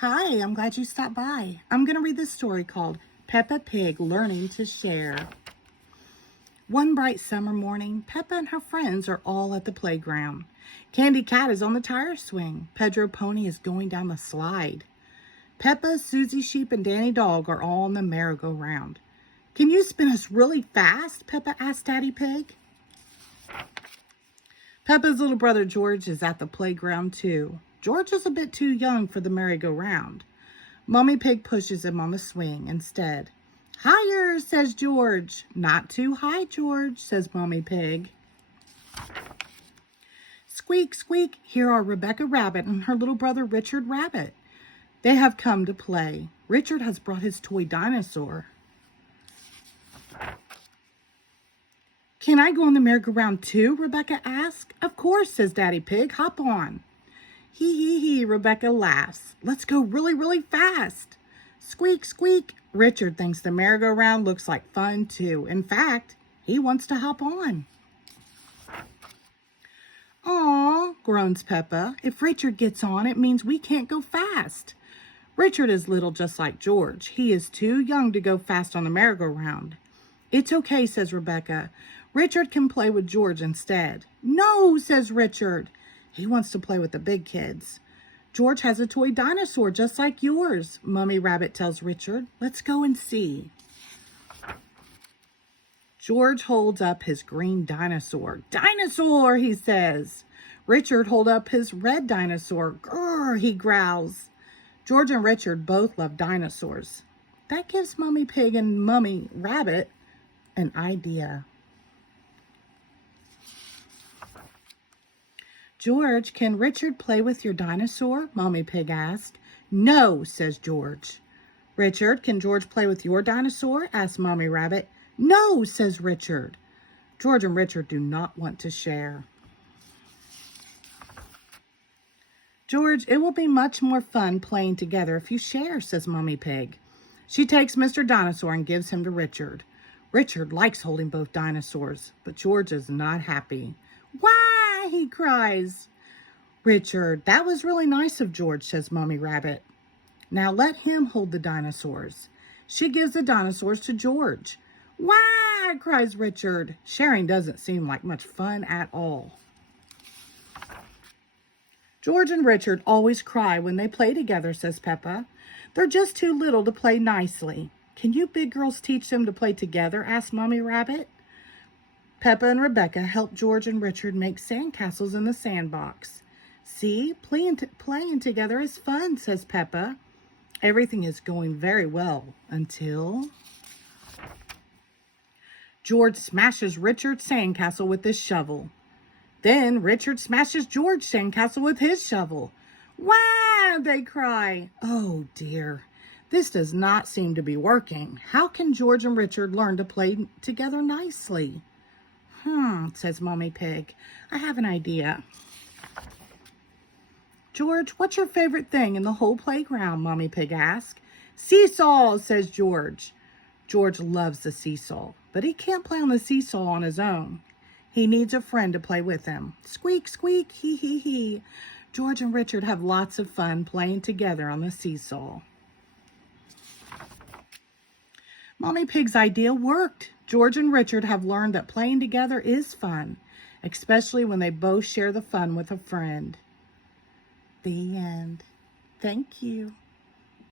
Hi, I'm glad you stopped by. I'm going to read this story called Peppa Pig Learning to Share. One bright summer morning, Peppa and her friends are all at the playground. Candy Cat is on the tire swing. Pedro Pony is going down the slide. Peppa, Susie Sheep, and Danny Dog are all on the merry-go-round. Can you spin us really fast? Peppa asked Daddy Pig. Peppa's little brother George is at the playground too. George is a bit too young for the merry-go-round. Mommy Pig pushes him on the swing instead. Higher, says George. Not too high, George, says Mommy Pig. Squeak, squeak, here are Rebecca Rabbit and her little brother Richard Rabbit. They have come to play. Richard has brought his toy dinosaur. Can I go on the merry-go-round too? Rebecca asks. Of course, says Daddy Pig. Hop on. Hee hee hee, Rebecca laughs. Let's go really, really fast. Squeak, squeak. Richard thinks the merry-go-round looks like fun too. In fact, he wants to hop on. Aw, groans Peppa. If Richard gets on, it means we can't go fast. Richard is little just like George. He is too young to go fast on the merry-go-round. It's okay, says Rebecca. Richard can play with George instead. No, says Richard. He wants to play with the big kids. George has a toy dinosaur just like yours, Mummy Rabbit tells Richard. Let's go and see. George holds up his green dinosaur. Dinosaur, he says. Richard holds up his red dinosaur. Grrr, he growls. George and Richard both love dinosaurs. That gives Mummy Pig and Mummy Rabbit an idea. George, can Richard play with your dinosaur? Mommy Pig asked. No, says George. Richard, can George play with your dinosaur? Asked Mommy Rabbit. No, says Richard. George and Richard do not want to share. George, it will be much more fun playing together if you share, says Mommy Pig. She takes Mr. Dinosaur and gives him to Richard. Richard likes holding both dinosaurs, but George is not happy. Why, he cries. Richard, that was really nice of George, says Mommy Rabbit. Now let him hold the dinosaurs. She gives the dinosaurs to George. Why, cries Richard. Sharing doesn't seem like much fun at all. George and Richard always cry when they play together, says Peppa. They're just too little to play nicely. Can you big girls teach them to play together? Asked Mommy Rabbit. Peppa and Rebecca help George and Richard make sandcastles in the sandbox. See, playing together is fun, says Peppa. Everything is going very well until George smashes Richard's sandcastle with his shovel. Then Richard smashes George's sandcastle with his shovel. Wah! They cry. Oh dear, this does not seem to be working. How can George and Richard learn to play together nicely? Says Mommy Pig. I have an idea. George, what's your favorite thing in the whole playground? Mommy Pig asked. Seesaw, says George. George loves the seesaw, but he can't play on the seesaw on his own. He needs a friend to play with him. Squeak, squeak, hee, hee, hee. George and Richard have lots of fun playing together on the seesaw. Mommy Pig's idea worked. George and Richard have learned that playing together is fun, especially when they both share the fun with a friend. The end. Thank you.